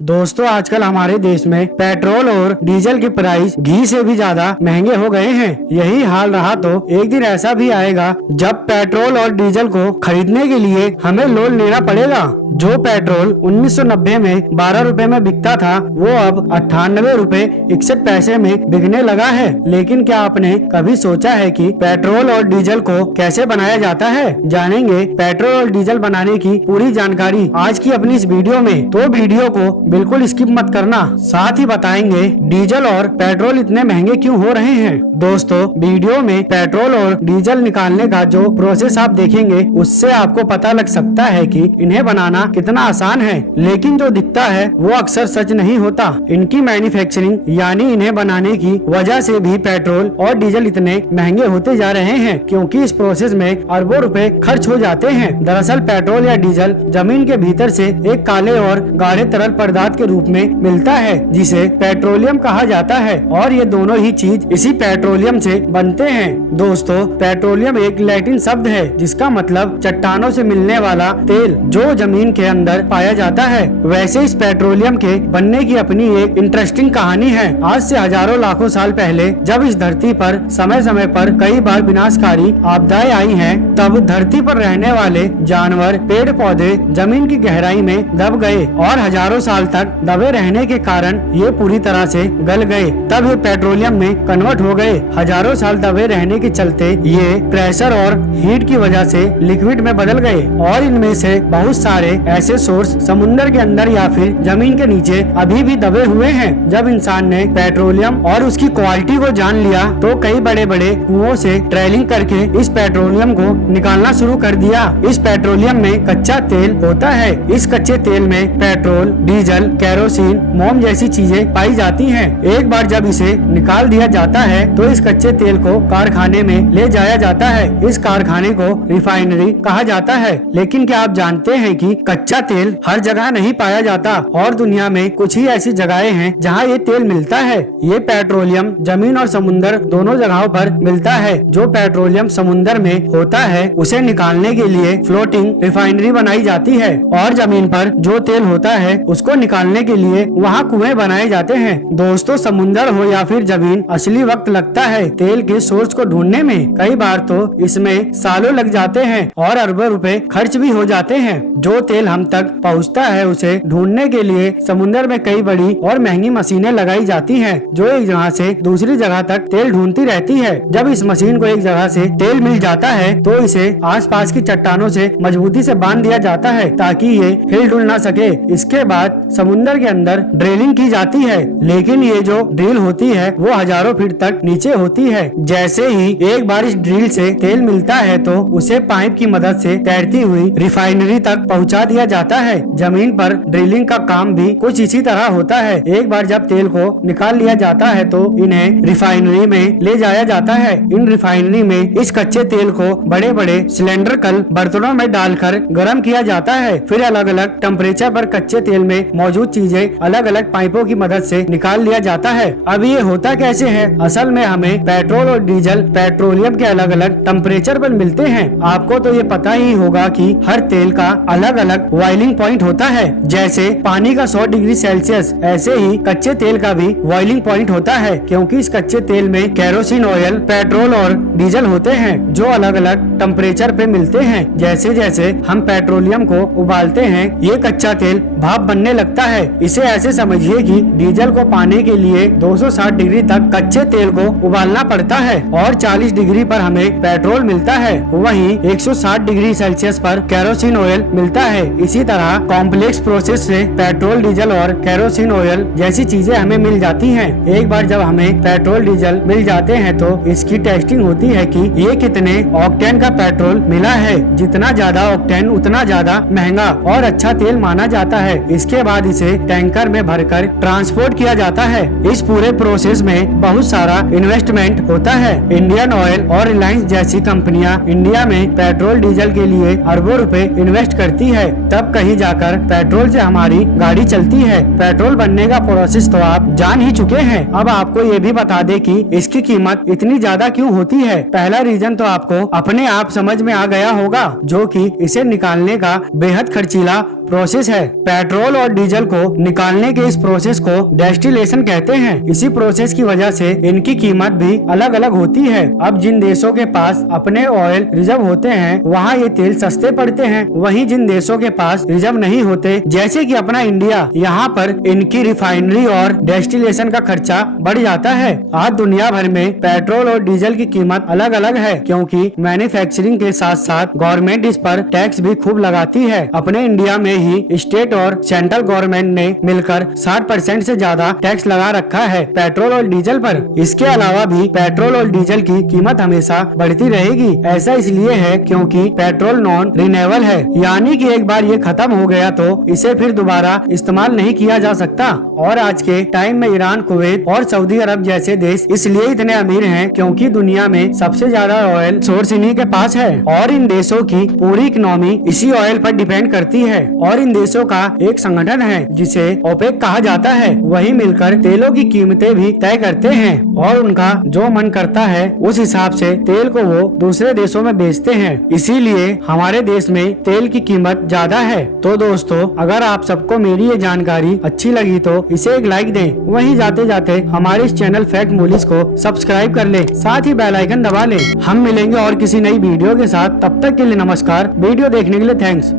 दोस्तों आजकल हमारे देश में पेट्रोल और डीजल की प्राइस घी से भी ज्यादा महंगे हो गए हैं। यही हाल रहा तो एक दिन ऐसा भी आएगा जब पेट्रोल और डीजल को खरीदने के लिए हमें लोन लेना पड़ेगा। जो पेट्रोल 1990 में 12 रुपए में बिकता था वो अब 98 रुपए 61 पैसे में बिकने लगा है। लेकिन क्या आपने कभी सोचा है कि पेट्रोल और डीजल को कैसे बनाया जाता है? जानेंगे पेट्रोल और डीजल बनाने की पूरी जानकारी आज की अपनी इस वीडियो में, तो वीडियो को बिल्कुल स्किप मत करना। साथ ही बताएंगे डीजल और पेट्रोल इतने महंगे क्यों हो रहे हैं। दोस्तों वीडियो में पेट्रोल और डीजल निकालने का जो प्रोसेस आप देखेंगे उससे आपको पता लग सकता है कि इन्हें बनाना कितना आसान है, लेकिन जो दिखता है वो अक्सर सच नहीं होता। इनकी मैन्युफैक्चरिंग यानी इन्हें बनाने की वजह से भी पेट्रोल और डीजल इतने महंगे होते जा रहे हैं, क्योंकि इस प्रोसेस में अरबों रुपए खर्च हो जाते हैं। दरअसल पेट्रोल या डीजल जमीन के भीतर से एक काले और गाढ़े तरल पदार्थ के रूप में मिलता है जिसे पेट्रोलियम कहा जाता है, और ये दोनों ही चीज इसी पेट्रोलियम से बनते हैं। दोस्तों पेट्रोलियम एक लैटिन शब्द है जिसका मतलब चट्टानों से मिलने वाला तेल जो जमीन के अंदर पाया जाता है। वैसे इस पेट्रोलियम के बनने की अपनी एक इंटरेस्टिंग कहानी है। आज से हजारों लाखों साल पहले जब इस धरती पर समय समय पर कई बार विनाशकारी आपदाएं आई हैं, तब धरती पर रहने वाले जानवर, पेड़ पौधे जमीन की गहराई में दब गए और हजारों साल तक दबे रहने के कारण ये पूरी तरह से गल गए। तब ये पेट्रोलियम में कन्वर्ट हो गए। हजारों साल दबे रहने के चलते ये प्रेशर और हीट की वजह से लिक्विड में बदल गए, और इनमें से बहुत सारे ऐसे सोर्स समुद्र के अंदर या फिर जमीन के नीचे अभी भी दबे हुए हैं। जब इंसान ने पेट्रोलियम और उसकी क्वालिटी को जान लिया तो कई बड़े बड़े कुओं से ट्रेलिंग करके इस पेट्रोलियम को निकालना शुरू कर दिया। इस पेट्रोलियम में कच्चा तेल होता है। इस कच्चे तेल में पेट्रोल, डीजल, केरोसिन, मोम जैसी चीजें पाई जाती हैं। एक बार जब इसे निकाल दिया जाता है तो इस कच्चे तेल को कारखाने में ले जाया जाता है। इस कारखाने को रिफाइनरी कहा जाता है। लेकिन क्या आप जानते हैं कि कच्चा तेल हर जगह नहीं पाया जाता, और दुनिया में कुछ ही ऐसी जगहें हैं जहां ये तेल मिलता है। ये पेट्रोलियम जमीन और समुद्र दोनों जगहों पर मिलता है। जो पेट्रोलियम समुद्र में होता है उसे निकालने के लिए फ्लोटिंग रिफाइनरी बनाई जाती है, और जमीन पर जो तेल होता है उसको निकालने के लिए वहाँ कुएं बनाए जाते हैं। दोस्तों समुद्र हो या फिर जमीन, असली वक्त लगता है तेल के सोर्स को ढूंढने में। कई बार तो इसमें सालों लग जाते हैं और अरबों रुपए खर्च भी हो जाते हैं। जो तेल हम तक पहुंचता है उसे ढूंढने के लिए समुद्र में कई बड़ी और महंगी मशीनें लगाई जाती हैं जो एक जगह से दूसरी जगह तक तेल ढूंढती रहती है। जब इस मशीन को एक जगह से तेल मिल जाता है तो इसे आसपास की चट्टानों से मजबूती से बांध दिया जाता है ताकि ये हिल डुल ना सके। इसके बाद समुद्र के अंदर ड्रिलिंग की जाती है, लेकिन ये जो ड्रिल होती है वो हजारों फीट तक नीचे होती है। जैसे ही एक बार इस ड्रिल से तेल मिलता है तो उसे पाइप की मदद से तैरती हुई रिफाइनरी तक पहुंचा दिया जाता है। जमीन पर ड्रिलिंग का काम भी कुछ इसी तरह होता है। एक बार जब तेल को निकाल लिया जाता है तो इन्हें रिफाइनरी में ले जाया जाता है। इन रिफाइनरी में इस कच्चे तेल को बड़े बड़े सिलेंड्रिकल बर्तनों में डालकर गर्म किया जाता है। फिर अलग अलग टेम्परेचर पर कच्चे तेल में मौजूद चीजें अलग अलग पाइपों की मदद से निकाल लिया जाता है। अब ये होता कैसे है? असल में हमें पेट्रोल और डीजल पेट्रोलियम के अलग अलग टेम्परेचर पर मिलते हैं। आपको तो ये पता ही होगा कि हर तेल का अलग अलग बॉइलिंग पॉइंट होता है। जैसे पानी का 100 डिग्री सेल्सियस, ऐसे ही कच्चे तेल का भी बॉइलिंग पॉइंट होता है, क्योंकि इस कच्चे तेल में केरोसिन ऑयल, पेट्रोल और डीजल होते हैं जो अलग अलग टेम्परेचर पे मिलते हैं। जैसे जैसे हम पेट्रोलियम को उबालते हैं ये कच्चा तेल भाप बनने लगता है। इसे ऐसे समझिए कि डीजल को पाने के लिए 260 डिग्री तक कच्चे तेल को उबालना पड़ता है और 40 डिग्री पर हमें पेट्रोल मिलता है। वहीं 160 डिग्री सेल्सियस पर केरोसिन ऑयल मिलता है। इसी तरह कॉम्प्लेक्स प्रोसेस से पेट्रोल, डीजल और केरोसिन ऑयल जैसी चीजें हमें मिल जाती हैं। एक बार जब हमें पेट्रोल, डीजल मिल जाते हैं तो इसकी टेस्टिंग होती है कि ये कितने ऑक्टेन का पेट्रोल मिला है। जितना ज्यादा ऑक्टेन उतना ज्यादा महंगा और अच्छा तेल माना जाता है। इसके बाद इसे टैंकर में भरकर ट्रांसपोर्ट किया जाता है। इस पूरे प्रोसेस में बहुत सारा इन्वेस्टमेंट होता है। इंडियन ऑयल और रिलायंस जैसी कंपनियां इंडिया में पेट्रोल, डीजल के लिए अरबों रुपए इन्वेस्ट करती है, तब कहीं जाकर पेट्रोल से हमारी गाड़ी चलती है। पेट्रोल बनने का प्रोसेस तो आप जान ही चुके हैं। अब आपको ये भी बता दे कि इसकी कीमत इतनी ज्यादा क्यों होती है। पहला रीजन तो आपको अपने आप समझ में आ गया होगा, जो कि इसे निकालने का बेहद खर्चीला प्रोसेस है। पेट्रोल और डीजल को निकालने के इस प्रोसेस को डेस्टिलेशन कहते हैं। इसी प्रोसेस की वजह से इनकी कीमत भी अलग अलग होती है। अब जिन देशों के पास अपने ऑयल रिजर्व होते हैं वहाँ ये तेल सस्ते पड़ते हैं, वहीं जिन देशों के पास रिजर्व नहीं होते जैसे कि अपना इंडिया, यहाँ पर इनकी रिफाइनरी और डेस्टिलेशन का खर्चा बढ़ जाता है। आज दुनिया भर में पेट्रोल और डीजल की कीमत अलग अलग है क्योंकि मैन्युफैक्चरिंग के साथ साथ गवर्नमेंट इस पर टैक्स भी खूब लगाती है। अपने इंडिया में ही स्टेट और सेंट्रल गवर्नमेंट ने मिलकर 60% से ज्यादा टैक्स लगा रखा है पेट्रोल और डीजल पर। इसके अलावा भी पेट्रोल और डीजल की कीमत हमेशा बढ़ती रहेगी। ऐसा इसलिए है क्योंकि पेट्रोल नॉन रिन्यूएबल है, यानी कि एक बार ये खत्म हो गया तो इसे फिर दोबारा इस्तेमाल नहीं किया जा सकता। और आज के टाइम में ईरान, कुवैत और सऊदी अरब जैसे देश इसलिए इतने अमीर हैं क्योंकि दुनिया में सबसे ज्यादा ऑयल सोर्स इन्हीं के पास है और इन देशों की पूरी इकोनॉमी इसी ऑयल पर डिपेंड करती है। और इन देशों का एक संगठन है जिसे ओपेक कहा जाता है, वही मिलकर तेलों की कीमतें भी तय करते हैं और उनका जो मन करता है उस हिसाब से तेल को वो दूसरे देशों में बेचते हैं। इसीलिए हमारे देश में तेल की कीमत ज्यादा है। तो दोस्तों, अगर आप सबको मेरी ये जानकारी अच्छी लगी तो इसे एक लाइक दें। वहीं जाते जाते हमारे इस चैनल फैक्ट मूलीज को सब्सक्राइब कर ले, साथ ही बेल आइकन दबा ले। हम मिलेंगे और किसी नई वीडियो के साथ, तब तक के लिए नमस्कार। वीडियो देखने के लिए थैंक्स।